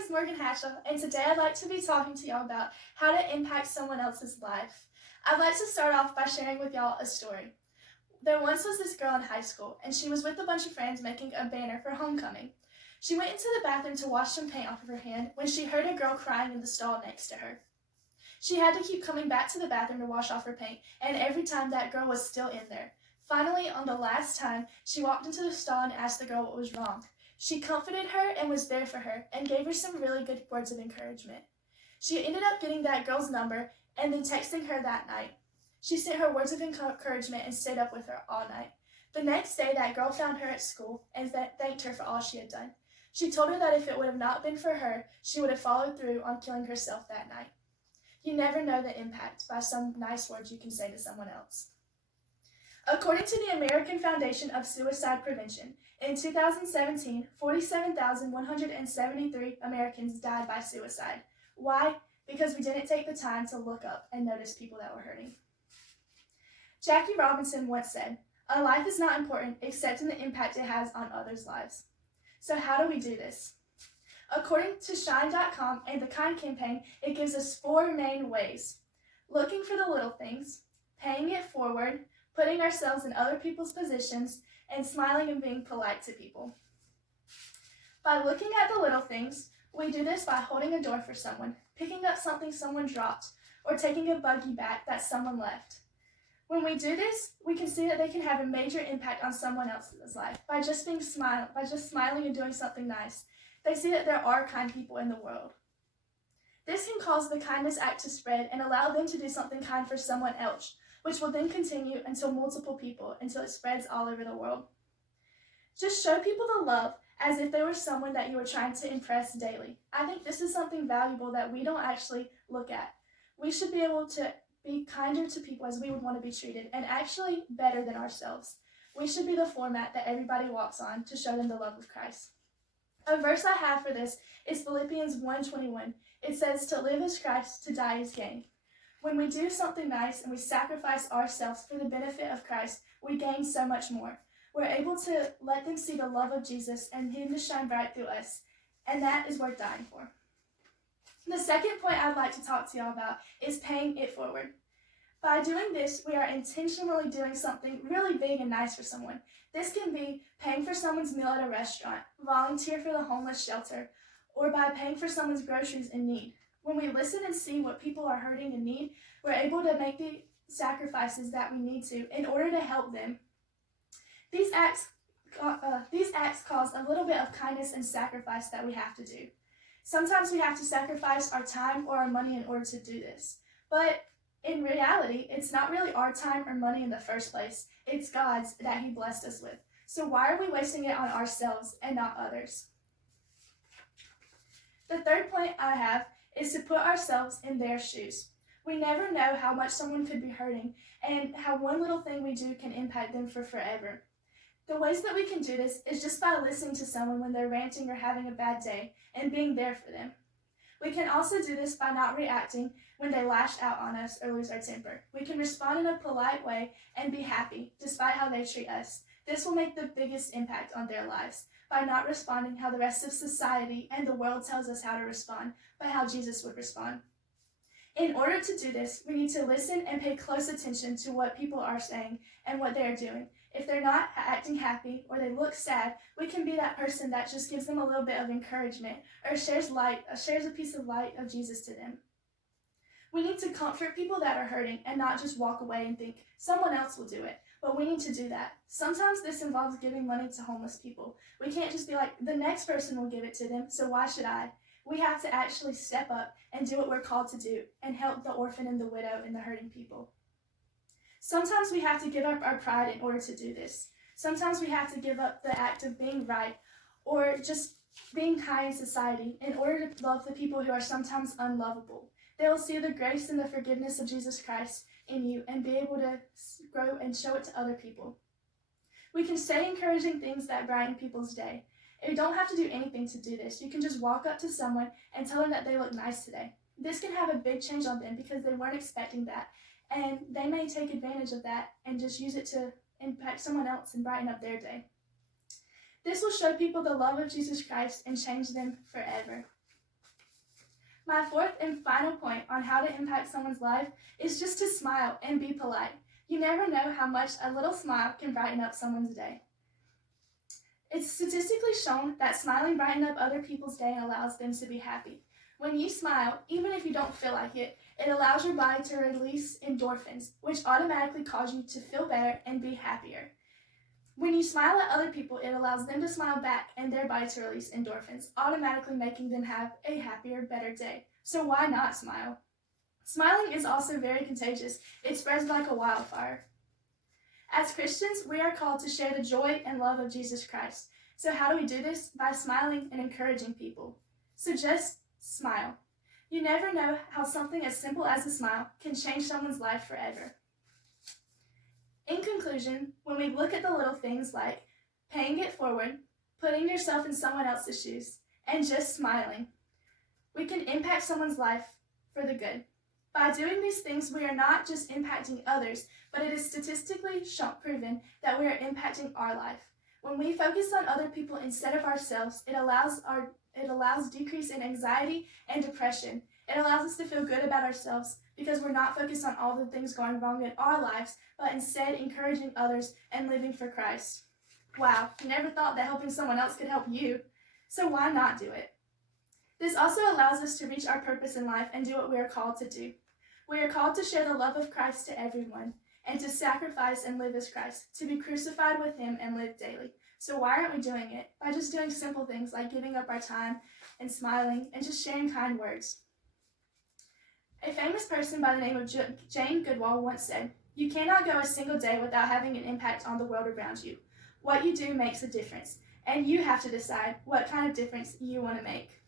is Morgan Hatchell, and today I'd like to be talking to y'all about how to impact someone else's life. I'd like to start off by sharing with y'all a story. There once was this girl in high school, and she was with a bunch of friends making a banner for homecoming. She went into the bathroom to wash some paint off of her hand when she heard a girl crying in the stall next to her. She had to keep coming back to the bathroom to wash off her paint, and every time that girl was still in there. Finally, on the last time, she walked into the stall and asked the girl what was wrong. She comforted her and was there for her and gave her some really good words of encouragement. She ended up getting that girl's number and then texting her that night. She sent her words of encouragement and stayed up with her all night. The next day, that girl found her at school and thanked her for all she had done. She told her that if it would have not been for her, she would have followed through on killing herself that night. You never know the impact by some nice words you can say to someone else. According to the American Foundation of Suicide Prevention, in 2017, 47,173 Americans died by suicide. Why? Because we didn't take the time to look up and notice people that were hurting. Jackie Robinson once said, "A life is not important except in the impact it has on others' lives." So how do we do this? According to Shine.com and the Kind Campaign, it gives us 4 main ways: looking for the little things, paying it forward, putting ourselves in other people's positions, and smiling and being polite to people. By looking at the little things, we do this by holding a door for someone, picking up something someone dropped, or taking a buggy back that someone left. When we do this, we can see that they can have a major impact on someone else's life by just smiling and doing something nice. They see that there are kind people in the world. This can cause the kindness act to spread and allow them to do something kind for someone else, which will then continue until multiple people, until it spreads all over the world. Just show people the love as if they were someone that you were trying to impress daily. I think this is something valuable that we don't actually look at. We should be able to be kinder to people as we would want to be treated, and actually better than ourselves. We should be the format that everybody walks on to show them the love of Christ. A verse I have for this is Philippians 1:21. It says, "To live is Christ, to die is gain." When we do something nice and we sacrifice ourselves for the benefit of Christ, we gain so much more. We're able to let them see the love of Jesus and Him to shine bright through us, and that is worth dying for. The second point I'd like to talk to y'all about is paying it forward. By doing this, we are intentionally doing something really big and nice for someone. This can be paying for someone's meal at a restaurant, volunteer for the homeless shelter, or by paying for someone's groceries in need. When we listen and see what people are hurting and need, we're able to make the sacrifices that we need to in order to help them. These acts cause a little bit of kindness and sacrifice that we have to do. Sometimes we have to sacrifice our time or our money in order to do this. But in reality, it's not really our time or money in the first place. It's God's that He blessed us with. So why are we wasting it on ourselves and not others? The third point I have is to put ourselves in their shoes. We never know how much someone could be hurting and how one little thing we do can impact them for forever. The ways that we can do this is just by listening to someone when they're ranting or having a bad day and being there for them. We can also do this by not reacting when they lash out on us or lose our temper. We can respond in a polite way and be happy despite how they treat us. This will make the biggest impact on their lives by not responding how the rest of society and the world tells us how to respond, but how Jesus would respond. In order to do this, we need to listen and pay close attention to what people are saying and what they are doing. If they're not acting happy or they look sad, we can be that person that just gives them a little bit of encouragement or shares a piece of light of Jesus to them. We need to comfort people that are hurting and not just walk away and think someone else will do it, but we need to do that. Sometimes this involves giving money to homeless people. We can't just be like, the next person will give it to them, so why should I? We have to actually step up and do what we're called to do and help the orphan and the widow and the hurting people. Sometimes we have to give up our pride in order to do this. Sometimes we have to give up the act of being right or just being kind in society in order to love the people who are sometimes unlovable. They will see the grace and the forgiveness of Jesus Christ in you and be able to grow and show it to other people. We can say encouraging things that brighten people's day. You don't have to do anything to do this. You can just walk up to someone and tell them that they look nice today. This can have a big change on them because they weren't expecting that, and they may take advantage of that and just use it to impact someone else and brighten up their day. This will show people the love of Jesus Christ and change them forever. My fourth and final point on how to impact someone's life is just to smile and be polite. You never know how much a little smile can brighten up someone's day. It's statistically shown that smiling brightens up other people's day and allows them to be happy. When you smile, even if you don't feel like it, it allows your body to release endorphins, which automatically cause you to feel better and be happier. When you smile at other people, it allows them to smile back and their body to release endorphins, automatically making them have a happier, better day. So why not smile? Smiling is also very contagious. It spreads like a wildfire. As Christians, we are called to share the joy and love of Jesus Christ. So how do we do this? By smiling and encouraging people. So just smile. You never know how something as simple as a smile can change someone's life forever. In conclusion, when we look at the little things like paying it forward, putting yourself in someone else's shoes, and just smiling, we can impact someone's life for the good. By doing these things, we are not just impacting others, but it is statistically proven that we are impacting our life. When we focus on other people instead of ourselves, it allows decrease in anxiety and depression. It allows us to feel good about ourselves because we're not focused on all the things going wrong in our lives, but instead encouraging others and living for Christ. Wow, never thought that helping someone else could help you. So why not do it? This also allows us to reach our purpose in life and do what we are called to do. We are called to share the love of Christ to everyone and to sacrifice and live as Christ, to be crucified with him and live daily. So why aren't we doing it? By just doing simple things like giving up our time and smiling and just sharing kind words. A famous person by the name of Jane Goodall once said, "You cannot go a single day without having an impact on the world around you. What you do makes a difference, and you have to decide what kind of difference you want to make."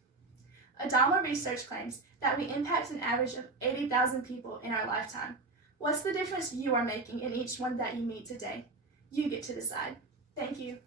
Adama Research claims that we impact an average of 80,000 people in our lifetime. What's the difference you are making in each one that you meet today? You get to decide. Thank you.